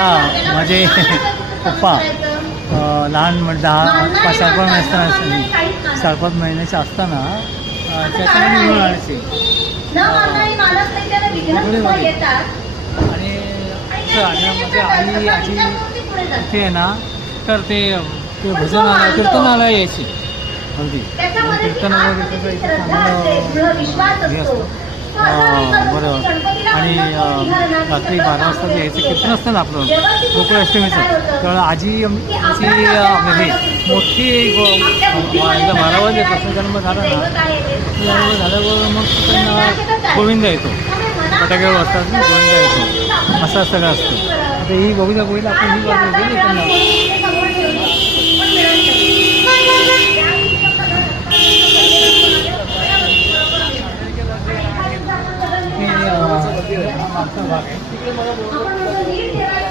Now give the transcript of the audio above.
आता माझे पप्पा लहान म्हणजे 7-5 महिन्याचे असताना त्याच्यामध्ये घेऊन आणायचे आणि माझ्या आई आजी इथे आहे ना तर ते भजनाला कीर्तनाला यायची अगदी कीर्तन वगैरे इथे चांगलं हे असतं बरोबर. आणि रात्री 12 वाजता जे यायचं कीर्तन असतं ना आपलं गोकुळ अष्टमीचं, त्यावेळेला आजी आमची हे मोठी एकदा 12 वाजले कृष्ण जन्म झाला ना, जन्म झाल्यावर मग त्यांना गोविंद येतो, फटाके वाजतात ना गोविंद येतो, असं सगळं असतं. आता ही बघूया आपण ही बाजू गेली त्यांना भाग आहे.